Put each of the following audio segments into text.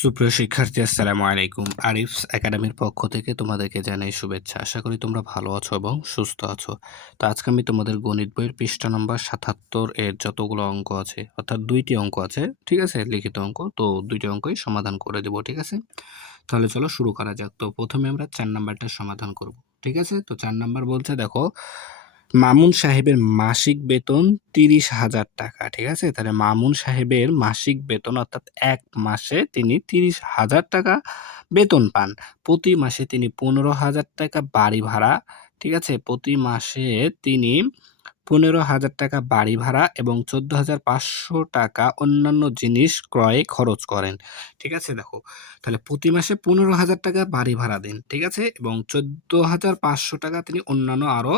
সুপ্রিয় শিক্ষার্থী, আসসালামু আলাইকুম। আরিফস একাডেমির পক্ষ থেকে তোমাদেরকে জানাই শুভেচ্ছা। আশা করি তোমরা ভালো আছো এবং সুস্থ আছো। তো আজকে আমি তোমাদের গণিত বইয়ের পৃষ্ঠা নম্বর ৭৭ এর যতগুলো অঙ্ক আছে, অর্থাৎ ২ টি অঙ্ক আছে, ঠিক আছে? লিখিত অঙ্ক। তো ২ টি অঙ্কই সমাধান করে দেব, ঠিক আছে? তাহলে চলো শুরু করা যাক। তো প্রথমে আমরা ৪ নাম্বারটা সমাধান করব, ঠিক আছে? তো ৪ নাম্বার বলছে, দেখো, মামুন সাহেবের মাসিক বেতন ৩০,০০০ টাকা, ঠিক আছে? তাহলে মামুন সাহেবের মাসিক বেতন, অর্থাৎ এক মাসে তিনি ৩০,০০০ টাকা বেতন পান। প্রতি মাসে তিনি ১৫,০০০ টাকা বাড়ি ভাড়া, ঠিক আছে? প্রতি মাসে তিনি ১৫,০০০ টাকা বাড়ি ভাড়া এবং ১৪,৫০০ টাকা অন্যান্য জিনিস ক্রয়ে খরচ করেন। ঠিক আছে? দেখো, তাহলে প্রতি মাসে ১৫,০০০ টাকা বাড়ি ভাড়া দেন, ঠিক আছে? এবং ১৪,৫০০ টাকা তিনি অন্যান্য আরও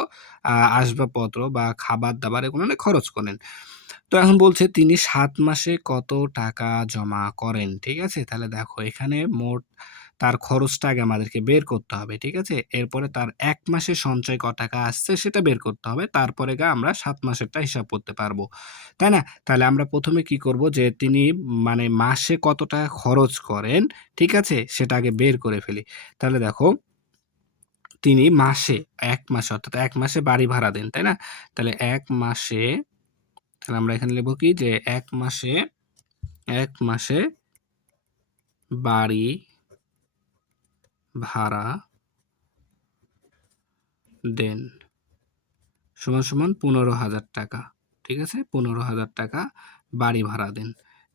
আসবাবপত্র বা খাবার-দাবার এগুলো নিয়ে খরচ করেন। তো এখন বলছে তিনি ৭ মাসে কত টাকা জমা করেন, ঠিক আছে? তাহলে দেখো, এখানে মোট তার খরচটা আগে আমাদেরকে বের করতে হবে, ঠিক আছে? এরপরে তার ১ মাসে সঞ্চয় ক টাকা আসছে সেটা বের করতে হবে। তারপরে আমরা ৭ মাসেরটা হিসাব করতে পারবো। তাই না? তাহলে আমরা ১ম এ কি করব, যে তিনি মানে মাসে কত টাকা খরচ করেন, ঠিক আছে? সেটা আগে বের করে ফেলি। তাহলে দেখো, তিনি মাসে ১ মাসে, অর্থাৎ ১ মাসে বাড়ি ভাড়া দেন, তাই না? তাহলে ১ মাসে, তাহলে আমরা এখানে লিখব কি, যে ১ মাসে বাড়ি ভাড়া দেন সমান ১৫,০০০ টাকা। ঠিক আছে? ১৫,০০০ টাকা বাড়ি ভাড়া দেন।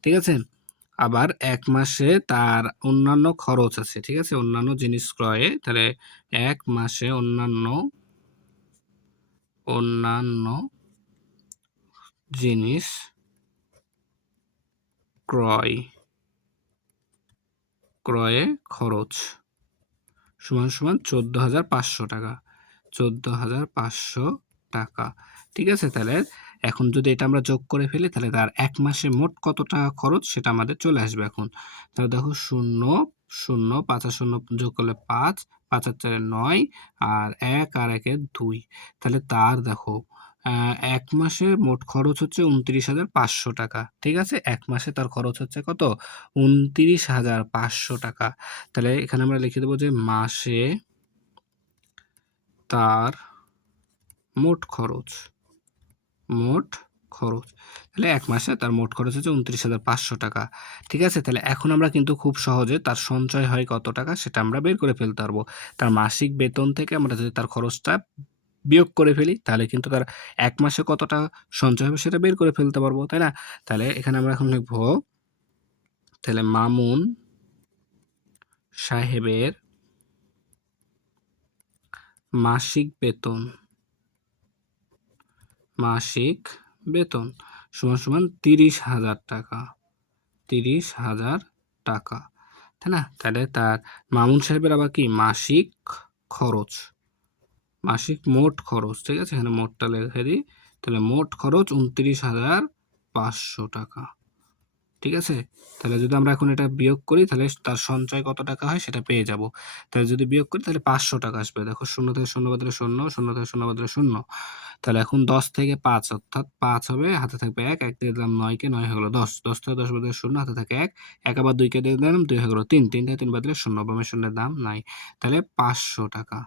ঠিক আছে? আবার ১ মাসে তার অন্যান্য খরচ আছে। ঠিক আছে? অন্যান্য জিনিস ক্রয়ে, তাহলে ১ মাসে অন্যান্য জিনিস ক্রয়ে খরচ সমান ১৪,৫০০ টাকা। ১৪,৫০০ টাকা। ঠিক আছে? তাহলে এখন যদি এটা আমরা যোগ করে ফেলি, তাহলে তার ১ মাসে মোট কত টাকা খরচ সেটা আমাদের চলে আসবে এখন। তাহলে দেখো, ০, ০, ৫ আর ০ যোগ করলে ৫, ৫ আর ৪ এ ৯, আর ১ আর ১ এ ২। তাহলে তার দেখো, ১ মাসে মোট খরচ হচ্ছে ২৯,৫০০ টাকা। ঠিক আছে? ১ মাসে তার খরচ হচ্ছে কত? ২৯,৫০০ টাকা। তাহলে এখানে আমরা লিখে দেব যে মাসে তার মোট খরচ। তাহলে ১ মাসে তার মোট খরচ হচ্ছে ২৯,৫০০ টাকা। ঠিক আছে? তাহলে এখন আমরা কিন্তু খুব সহজে তার সঞ্চয় হয় কত টাকা সেটা আমরা বের করে ফেলতে পারবো। তার মাসিক বেতন থেকে আমরা যদি তার খরচটা বিয়োগ করে ফেলি, তাহলে কিন্তু তার ১ মাসে কত টাকা সঞ্চয় হবে সেটা বের করে ফেলতে পারবো, তাই না? তাহলে এখানে আমরা এখন লিখব, তাহলে মামুন সাহেবের মাসিক বেতন সমান ৩০,০০০ টাকা। ৩০,০০০ টাকা। তাই না? তাহলে তার মামুন সাহেবের আবার কি মাসিক খরচ, মাসিক মোট খরচ, ঠিক আছে? এখানে মোটটা লিখে দিই। তাহলে মোট খরচ ২৯,৫০০ টাকা। ঠিক আছে? তাহলে যদি আমরা এখন এটা বিয়োগ করি, তাহলে তার সঞ্চয় কত টাকা হয় সেটা পেয়ে যাব। তাহলে যদি বিয়োগ করি, তাহলে ৫০০ টাকা আসবে। দেখো, ০ থেকে ০ বাদলে ০, ০ থেকে ০ বাদলে ০। তাহলে এখন ১০ থেকে ৫, অর্থাৎ ৫ হবে, হাতে থাকবে ১, ১ দিয়ে দিলাম ৯ কে, ৯ হয়ে গেল ১০, ১০ থেকে ১০ বাদলে ০, হাতে থাকে ১, ১ আবার ২ কে দিয়ে দিলাম ২ হয়ে গেল ৩, ৩ থেকে ৩ বাদলে ০, বামে শূন্যের দাম নাই। তাহলে ৫০০ টাকা।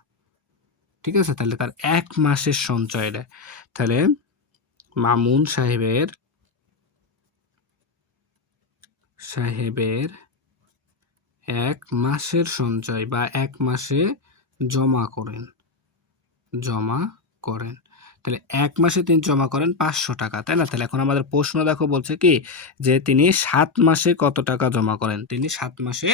ঠিক আছে? তাহলে তার ১ মাসের সঞ্চয় এটা। তাহলে মামুন সাহেবের ১ মাসের সঞ্চয় বা ১ মাসে জমা করেন। তাহলে ১ মাসে তিনি জমা করেন ৫০০ টাকা, তাই না? তাহলে এখন আমাদের প্রশ্ন দেখো, বলছে কি, যে তিনি ৭ মাসে কত টাকা জমা করেন? তিনি ৭ মাসে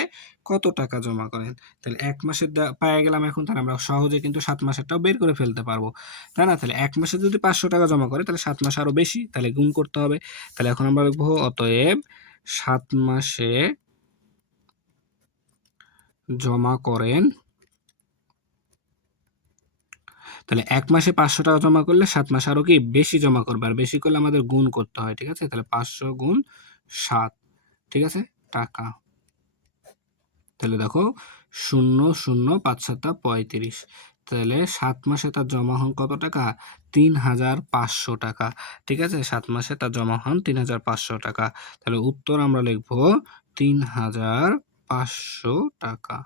কত টাকা জমা করেন? তাহলে ১ মাসের পেয়ে গেলাম এখন, তাহলে আমরা সহজে কিন্তু ৭ মাসেরটাও বের করে ফেলতে পারবো, তাই না? তাহলে ১ মাসে যদি ৫০০ টাকা জমা করে, তাহলে ৭ মাসে আরো বেশি, তাহলে গুণ করতে হবে। তাহলে এখন আমরা লিখব, অতএব ৭ মাসে জমা করেন। তাহলে ১ মাসে ৫০০ টাকা জমা করলে ৭ মাসে আরো কি বেশি জমা করবে, আর বেশি করলে আমাদের গুণ করতে হয়। ঠিক আছে? তাহলে ৫০০ গুণ ৭, ঠিক আছে, টাকা। তাহলে দেখো, ০, ০, ৫ ৭ ৩৫। তাহলে ৭ মাসে তার জমা হন কত টাকা? ৩,৫০০ টাকা। ঠিক আছে? ৭ মাসে তার জমা হন ৩,৫০০ টাকা। তাহলে উত্তর আমরা লিখব ৩,৫০০ টাকা।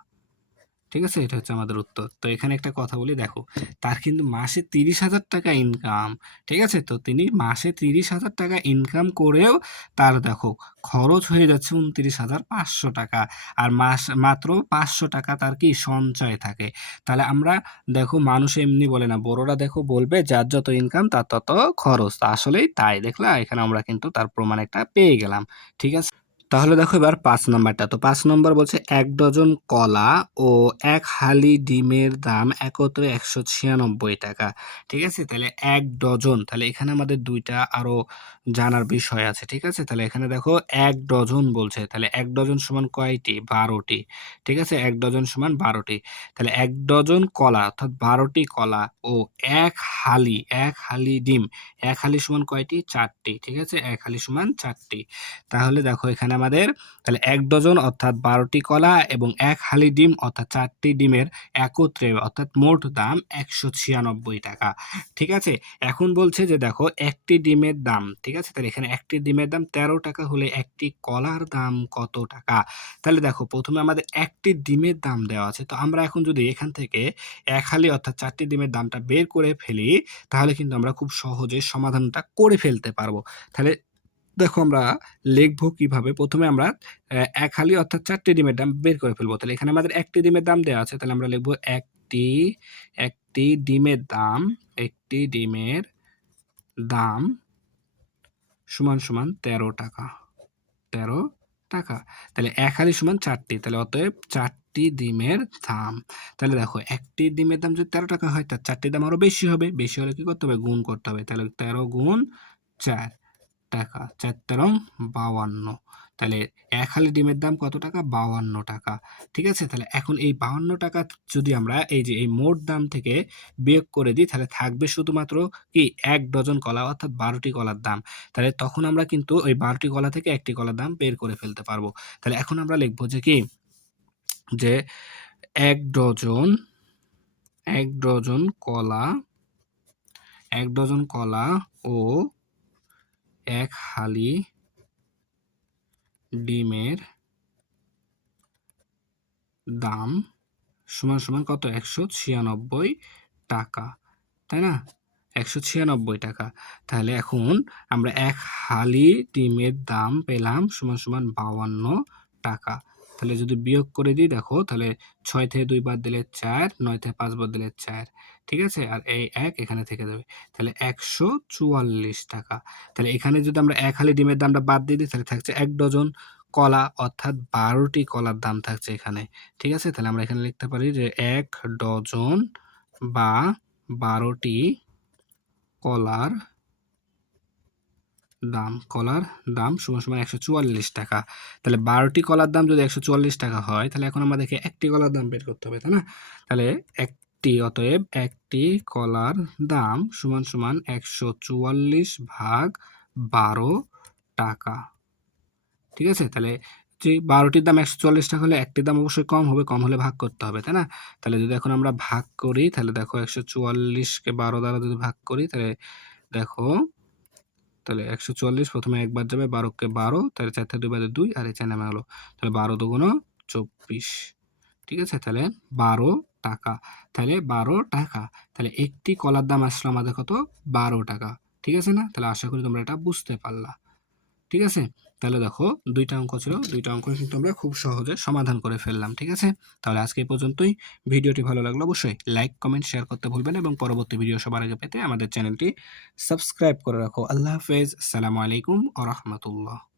ঠিক আছে? এটা হচ্ছে আমাদের উত্তর। তো এখানে একটা কথা বলি দেখো, তার কিন্তু মাসে ৩০,০০০ টাকা ইনকাম। ঠিক আছে? তো তিনি মাসে ৩০,০০০ টাকা ইনকাম করেও তার দেখো খরচ হয়ে যাচ্ছে ২৯,৫০০ টাকা। আর মাত্র ৫০০ টাকা তার কি সঞ্চয় থাকে। তাহলে আমরা দেখো মানুষ এমনি বলে না, বড়রা দেখো বলবে যার যত ইনকাম তার তত খরচ। তো আসলেই তাই। দেখলা? এখানে আমরা কিন্তু তার প্রমাণ একটা পেয়ে গেলাম। ঠিক আছে? তাহলে দেখো এবার ৫ নাম্বারটা। তো ৫ নম্বর বলছে ১ ডজন কলা ও ১ হালি ডিমের দাম একত্রে ৳১৯৬ ঠিক আছে? তাহলে ১ ডজন, তাহলে এখানে আমাদের ২ টা আরো জানার বিষয় আছে। ঠিক আছে? তাহলে এখানে দেখো ১ ডজন বলছে। তাহলে ১ ডজন সমান কয়টি? ১২ টি। ঠিক আছে? ১ ডজন সমান ১২ টি। তাহলে ১ ডজন কলা অর্থাৎ ১২ টি কলা ও ১ হালি ডিম। ১ হালি সমান কয়টি? ৪ টি। ঠিক আছে? ১ হালি সমান ৪ টি। তাহলে দেখো এখানে আমাদের তাহলে ১ ডজন অর্থাৎ ১২ টি কলা এবং ১ হালি ডিম অর্থাৎ ৪ টি ডিমের একত্রে অর্থাৎ মোট দাম ৳১৯৬ ঠিক আছে? এখন বলছে যে দেখো একটি ডিমের দাম, ঠিক আছে? তাহলে এখানে একটি ডিমের দাম ৳১৩ হলে একটি কলার দাম কত টাকা? তাহলে দেখো ১ম এ আমাদের একটি ডিমের দাম দেওয়া আছে। তো আমরা এখন যদি এখান থেকে ১ হালি অর্থাৎ ৪ টি ডিমের দামটা বের করে ফেলি, তাহলে কিন্তু আমরা খুব সহজে সমাধানটা করে ফেলতে পারবো। তাহলে দেখো আমরা লিখবো কিভাবে? ১ম এ আমরা ১ হালি অর্থাৎ ৪ টি ডিমের দাম বের করে ফেলবো। তাহলে এখানে আমাদের ১ টি ডিমের দাম দেওয়া আছে। তাহলে আমরা লিখবো একটি ডিমের দাম, একটি ডিমের দাম সমান ৳১৩ ৳১৩ তাহলে ১ হালি সমান ৪ টি। তাহলে অতএব ৪ টি ডিমের দাম। তাহলে দেখো ১ টি ডিমের দাম যদি ৳১৩ হয় তার ৪ টির দাম আরো বেশি হবে। বেশি হলে কি করতে হবে? গুণ করতে হবে। তাহলে ১৩ গুণ ৪ টাকা। ৪ তেরং ৫২। তাহলে ১ হালি ডিমের দাম কত টাকা? ৳৫২ ঠিক আছে? তাহলে এখন এই ৳৫২ যদি আমরা এই যে এই মোট দাম থেকে বিয়োগ করে দিই, তাহলে থাকবে শুধুমাত্র কি ১ ডজন কলা অর্থাৎ ১২ টি কলার দাম। তাহলে তখন আমরা কিন্তু ওই ১২ টি কলা থেকে ১ টি কলার দাম বের করে ফেলতে পারবো। তাহলে এখন আমরা লিখব যে কি? যে ১ ডজন ১ ডজন কলা ১ ডজন কলা ও ১ হালি ডিমের দাম সমান কত? ৳১৯৬ তাই না? ৳১৯৬ তাহলে এখন আমরা ১ হালি ডিমের দাম পেলাম =৫২ তাহলে যদি বিয়োগ করে দিই দেখো, তাহলে ৬ থেকে ২ বাদ দিলে ৪, ৯ থেকে ৫ বাদ দিলে ৪। ঠিক আছে? আর এই ১ এখানে থেকে যাবে। তাহলে ৳১৪৪ তাহলে এখানে যদি আমরা ১ হালি ডিমের দামটা বাদ দিয়ে দিই, তাহলে থাকছে ১ ডজন কলা অর্থাৎ ১২ টি কলার দাম থাকছে এখানে। ঠিক আছে? তাহলে আমরা এখানে লিখতে পারি যে ১ ডজন বা ১২ টি কলার দাম =১৪৪ তাহলে ১২ টি কলার দাম যদি ৳১৪৪ হয়, তাহলে এখন আমাদেরকে একটি কলার দাম বের করতে হবে, তাই না? তাহলে অতএব একটি কলার দাম =১৪৪ ভাগ ১২ টাকা। ঠিক আছে? তাহলে যে ১২ টির দাম ৳১৪৪ হলে একটির দাম অবশ্যই কম হবে, কম হলে ভাগ করতে হবে, তাই না? তাহলে যদি এখন আমরা ভাগ করি, তাহলে দেখো ১৪৪ কে ১২ দ্বারা যদি ভাগ করি, তাহলে দেখো তাহলে ১৪৪ ১ম এ ১ বাদ যাবে, ১২ কে ১২ তাহলে ৪ থেকে ২ বাদে ২ আর এই ৪ নেমে গেল। তাহলে ১২ দুগুণ ২৪ ঠিক আছে? তাহলে ৳১২ তাহলে ৳১২ তাহলে একটি কলার দাম আসলো আমাদের কত? ৳১২ ঠিক আছে না? তাহলে আশা করি তোমরা এটা বুঝতে পারলা। ঠিক আছে? তাহলে দেখো ২ টা অঙ্ক ছিল। ২ টা অঙ্ক কিন্তু আমরা খুব সহজে সমাধান করে ফেললাম। ঠিক আছে? তাহলে আজকে এই পর্যন্তই। ভিডিওটি ভালো লাগলে অবশ্যই লাইক, কমেন্ট, শেয়ার করতে ভুলবেন এবং পরবর্তী ভিডিও সবার আগে পেতে আমাদের চ্যানেলটি সাবস্ক্রাইব করে রাখো। আল্লাহ হাফেজ। আসসালামু আলাইকুম ওয়া রাহমাতুল্লাহ।